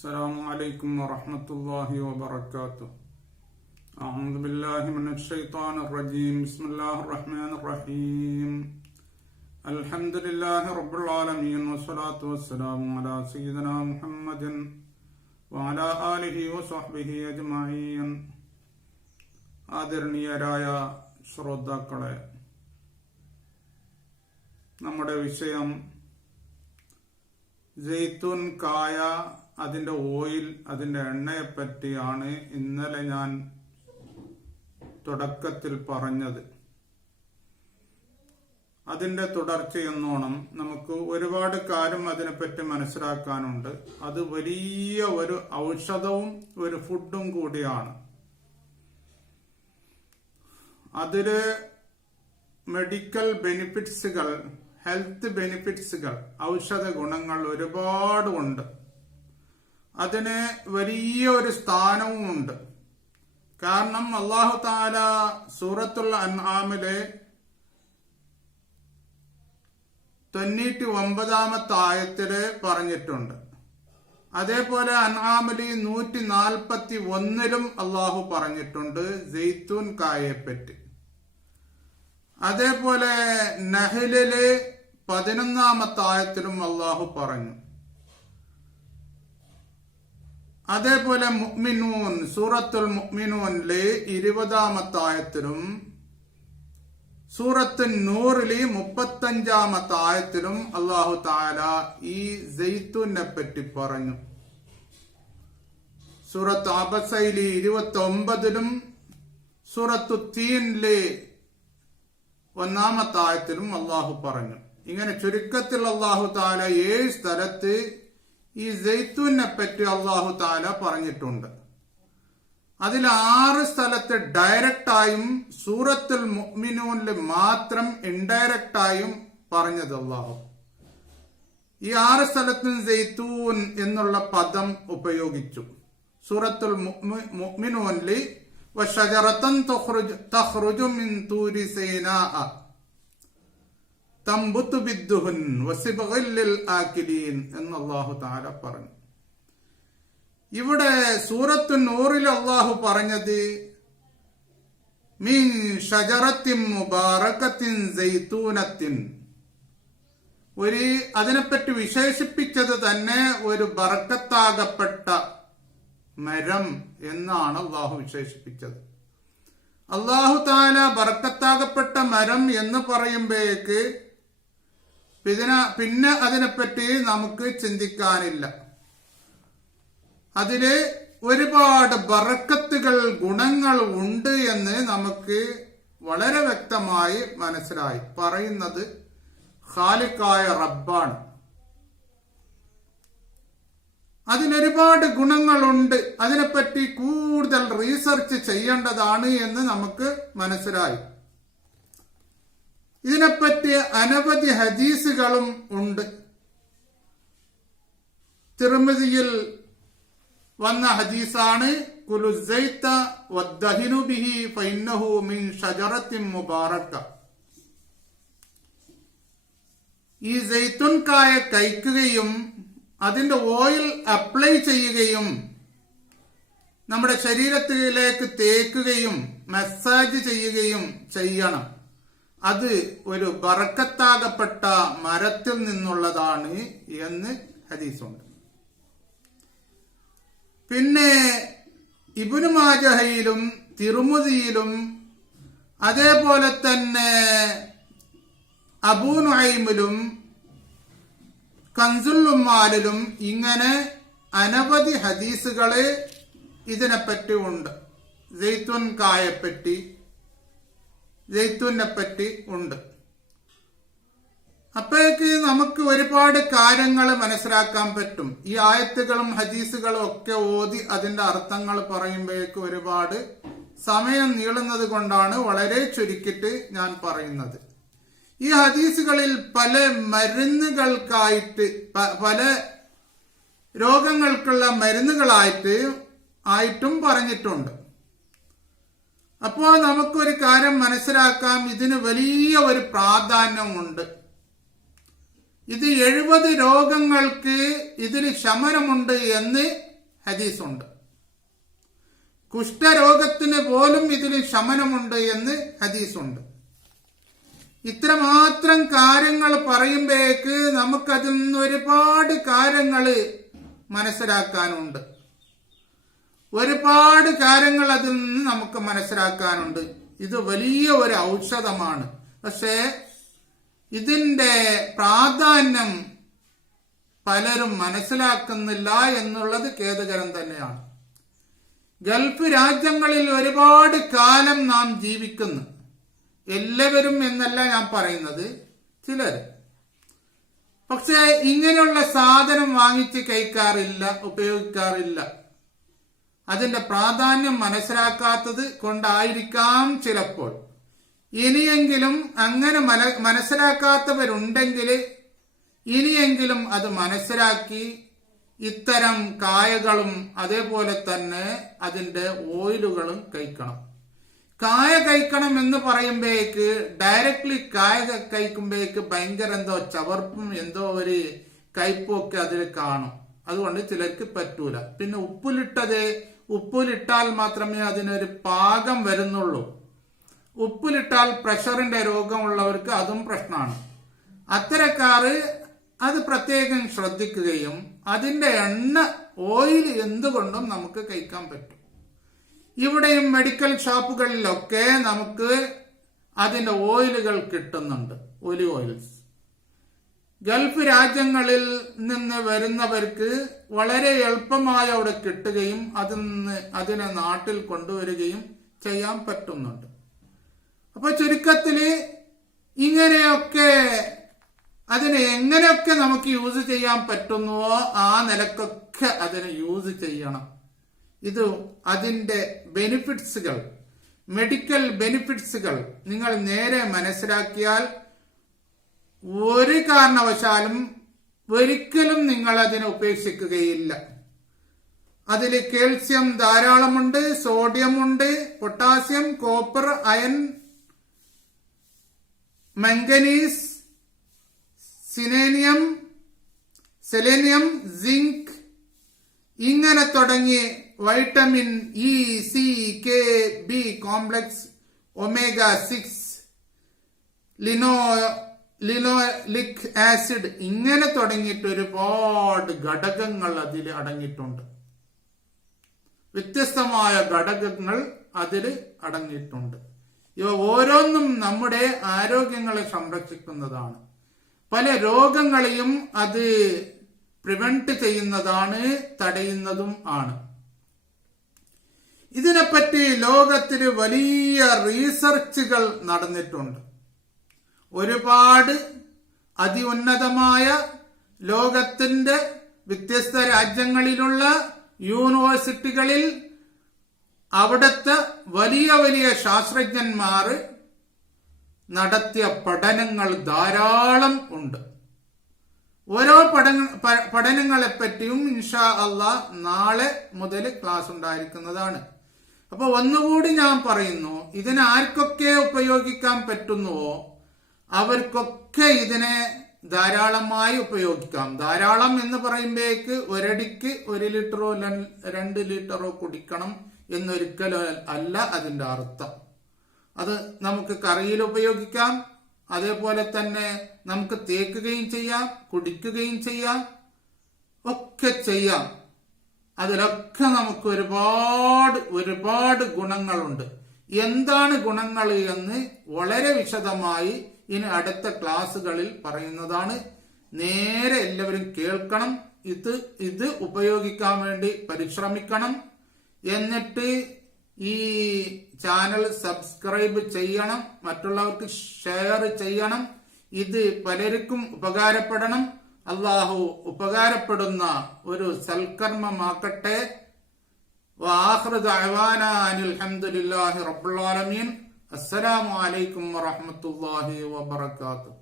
السلام عليكم ورحمة الله وبركاته. أعوذ بالله من الشيطان الرجيم. بسم الله الرحمن الرحيم. الحمد لله رب العالمين والصلاة والسلام على سيدنا محمد وعلى آله وصحبه أجمعين. ആദരണീയരായ ശ്രോതാക്കളെ, നമ്മുടെ വിഷയം ജെയ്ത്തൂൻ കായ, അതിന്റെ ഓയിൽ, അതിന്റെ എണ്ണയെപ്പറ്റിയാണ് ഇന്നലെ ഞാൻ തുടക്കത്തിൽ പറഞ്ഞത്. അതിന്റെ തുടർച്ചയെന്നോണം നമുക്ക് ഒരുപാട് കാര്യം അതിനെപ്പറ്റി മനസ്സിലാക്കാനുണ്ട്. അത് വലിയ ഒരു ഔഷധവും ഒരു ഫുഡും കൂടിയാണ്. അതില് മെഡിക്കൽ ബെനിഫിറ്റ്സുകൾ, ഹെൽത്ത് ബെനിഫിറ്റ്സുകൾ, ഔഷധ ഗുണങ്ങൾ ഒരുപാട് ഉണ്ട്. അതിന് വലിയ ഒരു സ്ഥാനവും ഉണ്ട്. കാരണം അല്ലാഹു തആല സൂറത്തുൽ അൻആമിലെ 99-ാമത്തെ ആയത്തില് പറഞ്ഞിട്ടുണ്ട്. അതേപോലെ അൻആമിൽ 141-ലും അല്ലാഹു പറഞ്ഞിട്ടുണ്ട് ജെയ്ത്തൂൻ കായയെപ്പറ്റി. അതേപോലെ നഹ്ലിലെ 11-ാമത്തെ ആയത്തിലും അല്ലാഹു പറഞ്ഞു. അതേപോലെ മുഅ്മിനൂൻ, സൂറത്തുൽ മുഅ്മിനൂനിലെ 20-ാമത്തെ ആയത്തിലും സൂറത്തുൻ നൂറിലെ 35-ാമത്തെ ആയത്തിലും അല്ലാഹു തആല ഈ ജെയ്ത്തൂനെ പറ്റി പറഞ്ഞു. സൂറത്ത് അബസയിലെ 29-ലും സൂറത്തു തീനിലെ 1-ാമത്തെ ആയത്തിലും അല്ലാഹു പറഞ്ഞു. ഇങ്ങനെ ചുരുക്കത്തിൽ അല്ലാഹു തആല 7 സ്ഥലത്ത് ഈ ജെയ്ത്തൂനെ പറ്റി അല്ലാഹു തആല പറഞ്ഞിട്ടുണ്ട്. അതിൽ 6 സ്ഥലത്ത് ഡയറക്റ്റായും സൂറത്തുൽ മുഅ്മിനൂനിൽ മാത്രം ഇൻഡയറക്റ്റായും പറഞ്ഞത് അല്ലാഹു. ഈ 6 സ്ഥലത്തും ജെയ്ത്തൂൻ എന്നുള്ള പദം ഉപയോഗിച്ചു. സൂറത്തുൽ മുഅ്മിനൂനിൽ വശജറതൻ തഖ്റുജു മിൻ തൂരി സീനാഅ തംബുതു ബിദ്ദുഹുൻ വസിബ്ഗിൽ ലിൽ ആകിലീൻ എന്ന് അല്ലാഹു തആല പറഞ്ഞു. ഇവിടെ സൂറത്തു നൂറിൽ അല്ലാഹു പറഞ്ഞത് മിൻ ഷജറത്തിൻ മുബാറകത്തിൻ സൈതൂനത്തിൻ, അതിനെപ്പറ്റി വിശേഷിപ്പിച്ചത് തന്നെ ഒരു ബർക്കത്താകപ്പെട്ട മരം എന്നാണ് അല്ലാഹു വിശേഷിപ്പിച്ചത്. അല്ലാഹു തആല ബർക്കത്താകപ്പെട്ട മരം എന്ന് പറയുമ്പോഴേക്ക് പിന്നെ അതിനെപ്പറ്റി നമുക്ക് ചിന്തിക്കാനില്ല. അതില് ഒരുപാട് ബറക്കത്തുകൾ, ഗുണങ്ങൾ ഉണ്ട് എന്ന് നമുക്ക് വളരെ വ്യക്തമായി മനസ്സിലായി. പറയുന്നത് ഖാലിഖായ റബ്ബാണ്. അതിനൊരുപാട് ഗുണങ്ങളുണ്ട്. അതിനെപ്പറ്റി കൂടുതൽ റീസർച്ച് ചെയ്യേണ്ടതാണ് എന്ന് നമുക്ക് മനസ്സിലായി. ഇതിനെപ്പറ്റി അനവധി ഹദീസുകളും ഉണ്ട്. തിർമിദിയിൽ വന്ന ഹദീസാണ് കുലു സൈത വദ്ദഹിനു ബിഹി ഫഇന്നഹു മിൻ ഷജറത്തിൻ മുബാറക. ഈ ജെയ്ത്തുൻ കായ കഴിക്കുകയും അതിന്റെ ഓയിൽ അപ്ലൈ ചെയ്യുകയും നമ്മുടെ ശരീരത്തിലേക്ക് തേക്കുകയും മസാജ് ചെയ്യുകയും ചെയ്യണം. അത് ഒരു ബറക്കത്താകപ്പെട്ട മരത്തിൽ നിന്നുള്ളതാണ് എന്ന് ഹദീസുണ്ട്. പിന്നെ ഇബ്നു മാജഹയിലും തിർമിദിയിലും അതേപോലെ തന്നെ അബൂ നുഐമിലും കൻസുൽ ഉമ്മാലിലും ഇങ്ങനെ അനവധി ഹദീസുകള് ഇതിനെപ്പറ്റി ഉണ്ട്. ജെയ്ത്തൂൻ കായപ്പറ്റി, ജെയ്ത്തൂനെ പറ്റി ഉണ്ട്. അപ്പോഴേക്ക് നമുക്ക് ഒരുപാട് കാര്യങ്ങൾ മനസ്സിലാക്കാൻ പറ്റും. ഈ ആയത്തുകളും ഹദീസുകളും ഒക്കെ ഓതി അതിന്റെ അർത്ഥങ്ങൾ പറയുമ്പോഴേക്ക് ഒരുപാട് സമയം നീളുന്നത് കൊണ്ടാണ് വളരെ ചുരുക്കിട്ട് ഞാൻ പറയുന്നത്. ഈ ഹദീസുകളിൽ പല മരുന്നുകൾക്കായിട്ട്, പല രോഗങ്ങൾക്കുള്ള മരുന്നുകളായിട്ടും പറഞ്ഞിട്ടുണ്ട്. അപ്പോൾ നമുക്കൊരു കാര്യം മനസ്സിലാക്കാം, ഇതിന് വലിയ ഒരു പ്രാധാന്യമുണ്ട്. ഇത് 70 രോഗങ്ങൾക്ക് ഇതിന് ശമനമുണ്ട് എന്ന് ഹദീസുണ്ട്. കുഷ്ഠരോഗത്തിന് പോലും ഇതിൽ ശമനമുണ്ട് എന്ന് ഹദീസുണ്ട്. ഇത്രമാത്രം കാര്യങ്ങൾ പറയുമ്പോഴേക്ക് നമുക്കതിൽ നിന്ന് ഒരുപാട് കാര്യങ്ങൾ മനസ്സിലാക്കാനുണ്ട്. ഒരുപാട് കാര്യങ്ങൾ അതിൽ നിന്ന് നമുക്ക് മനസ്സിലാക്കാനുണ്ട്. ഇത് വലിയ ഒരു ഔഷധമാണ്. പക്ഷേ ഇതിന്റെ പ്രാധാന്യം പലരും മനസ്സിലാക്കുന്നില്ല എന്നുള്ളത് ഖേദകരം തന്നെയാണ്. ഗൾഫ് രാജ്യങ്ങളിൽ ഒരുപാട് കാലം നാം ജീവിക്കുന്നു. എല്ലാവരും എന്നല്ല ഞാൻ പറയുന്നത്, ചിലർ. പക്ഷെ ഇങ്ങനെയുള്ള സാധനം വാങ്ങിച്ച് കഴിക്കാറില്ല, ഉപയോഗിക്കാറില്ല. അതിന്റെ പ്രാധാന്യം മനസ്സിലാക്കാത്തത് കൊണ്ടായിരിക്കാം ചിലപ്പോൾ. ഇനിയെങ്കിലും അങ്ങനെ മനസ്സിലാക്കാത്തവരുണ്ടെങ്കിൽ ഇനിയെങ്കിലും അത് മനസ്സിലാക്കി ഇത്തരം കായകളും അതേപോലെ തന്നെ അതിന്റെ ഓയിലുകളും കഴിക്കണം. കായ കഴിക്കണം എന്ന് പറയുമ്പോഴേക്ക് ഡയറക്ട്ലി കായ കഴിക്കുമ്പോഴേക്ക് ഭയങ്കര എന്തോ ചവർപ്പും എന്തോ ഒരു കയ്പും ഒക്കെ അതിൽ കാണും. അതുകൊണ്ട് ചിലർക്ക് പറ്റൂല. പിന്നെ ഉപ്പിലിട്ടാൽ മാത്രമേ അതിനൊരു പാകം വരുന്നുള്ളൂ. ഉപ്പിലിട്ടാൽ പ്രഷറിന്റെ രോഗമുള്ളവർക്ക് അതും പ്രശ്നമാണ്. അത്തരക്കാര് അത് പ്രത്യേകം ശ്രദ്ധിക്കുകയും അതിന്റെ എണ്ണ ഓയിൽ എന്തുകൊണ്ടും നമുക്ക് കഴിക്കാൻ പറ്റും. ഇവിടെയും മെഡിക്കൽ ഷോപ്പുകളിലൊക്കെ നമുക്ക് അതിന്റെ ഓയിലുകൾ കിട്ടുന്നുണ്ട്, ഒലിവ് ഓയിൽസ്. ഗൾഫ് രാജ്യങ്ങളിൽ നിന്ന് വരുന്നവർക്ക് വളരെ എളുപ്പമായി അവിടെ കിട്ടുകയും അതിനെ നാട്ടിൽ കൊണ്ടുവരികയും ചെയ്യാൻ പറ്റുന്നുണ്ട്. അപ്പൊ ചുരുക്കത്തില് ഇങ്ങനെയൊക്കെ അതിനെ എങ്ങനെയൊക്കെ നമുക്ക് യൂസ് ചെയ്യാൻ പറ്റുന്നുവോ ആ നിലക്കൊക്കെ അതിനെ യൂസ് ചെയ്യണം. ഇത് അതിന്റെ ബെനിഫിറ്റ്സുകൾ, മെഡിക്കൽ ബെനിഫിറ്റ്സുകൾ നിങ്ങൾ നേരെ മനസ്സിലാക്കിയാൽ ഒരു കാരണവശാലും ഒരിക്കലും നിങ്ങൾ അതിനെ ഉപേക്ഷിക്കുകയില്ല. അതിൽ കാൽസ്യം ധാരാളമുണ്ട്, സോഡിയം ഉണ്ട്, potassium, copper, iron, manganese, selenium, zinc, ഇങ്ങനെ തുടങ്ങി vitamin E, C, K, B complex, omega 6, linoleic acid, ഇങ്ങനെ തുടങ്ങിയിട്ട് ഒരുപാട് ഘടകങ്ങൾ അതിൽ അടങ്ങിയിട്ടുണ്ട്. വ്യത്യസ്തമായ ഘടകങ്ങൾ അതിൽ അടങ്ങിയിട്ടുണ്ട്. ഇവ ഓരോന്നും നമ്മുടെ ആരോഗ്യങ്ങളെ സംരക്ഷിക്കുന്നതാണ്. പല രോഗങ്ങളെയും അത് പ്രിവെന്റ് ചെയ്യുന്നതാണ്, തടയുന്നതും ആണ്. ഇതിനെപ്പറ്റി ലോകത്തിൽ വലിയ റീസർച്ചുകൾ നടന്നിട്ടുണ്ട്. ഒരുപാട് അതിഉന്നതമായ ലോകത്തിന്റെ വ്യത്യസ്ത രാജ്യങ്ങളിലുള്ള യൂണിവേഴ്സിറ്റികളിൽ അവിടുത്തെ വലിയ വലിയ ശാസ്ത്രജ്ഞന്മാർ നടത്തിയ പഠനങ്ങൾ ധാരാളം ഉണ്ട്. ഓരോ പഠനങ്ങളെപ്പറ്റിയും ഇൻഷാ അള്ളാഹ് നാളെ മുതൽ ക്ലാസ് ഉണ്ടായിരിക്കുന്നതാണ്. അപ്പൊ ഒന്നുകൂടി ഞാൻ പറയുന്നു, ഇതിനെ ആർക്കൊക്കെ ഉപയോഗിക്കാൻ പറ്റുന്നുവോ അവർക്കൊക്കെ ഇതിനെ ധാരാളമായി ഉപയോഗിക്കാം. ധാരാളം എന്ന് പറയുമ്പോഴേക്ക് ഒരടിക്ക് 1 ലിറ്ററോ 2 ലിറ്ററോ കുടിക്കണം എന്നൊരിക്കലും അല്ല അതിന്റെ അർത്ഥം. അത് നമുക്ക് കറിയിൽ ഉപയോഗിക്കാം, അതേപോലെ തന്നെ നമുക്ക് തേക്കുകയും ചെയ്യാം, കുടിക്കുകയും ചെയ്യാം, ഒക്കെ ചെയ്യാം. അതിലൊക്കെ നമുക്ക് ഒരുപാട് ഗുണങ്ങളുണ്ട്. എന്താണ് ഗുണങ്ങൾ എന്ന് വളരെ വിശദമായി ഇനി അടുത്ത ക്ലാസ്സുകളിൽ പറയുന്നതാണ്. നേരെ എല്ലാവരും കേൾക്കണം. ഇത് ഉപയോഗിക്കാൻ വേണ്ടി പരിശ്രമിക്കണം. എന്നിട്ട് ഈ ചാനൽ സബ്സ്ക്രൈബ് ചെയ്യണം, മറ്റുള്ളവർക്ക് ഷെയർ ചെയ്യണം. ഇത് പലർക്കും ഉപകാരപ്പെടണം. അള്ളാഹു ഉപകാരപ്പെടുന്ന ഒരു സൽക്കർമ്മമാക്കട്ടെ. വആഖിറു ദഅവാനാ അനിൽ ഹംദുലില്ലാഹി റബ്ബിൽ ആലമീൻ. അസ്സലാമു അലൈക്കും വറഹ്മത്തുള്ളാഹി വബറകാതുഹു.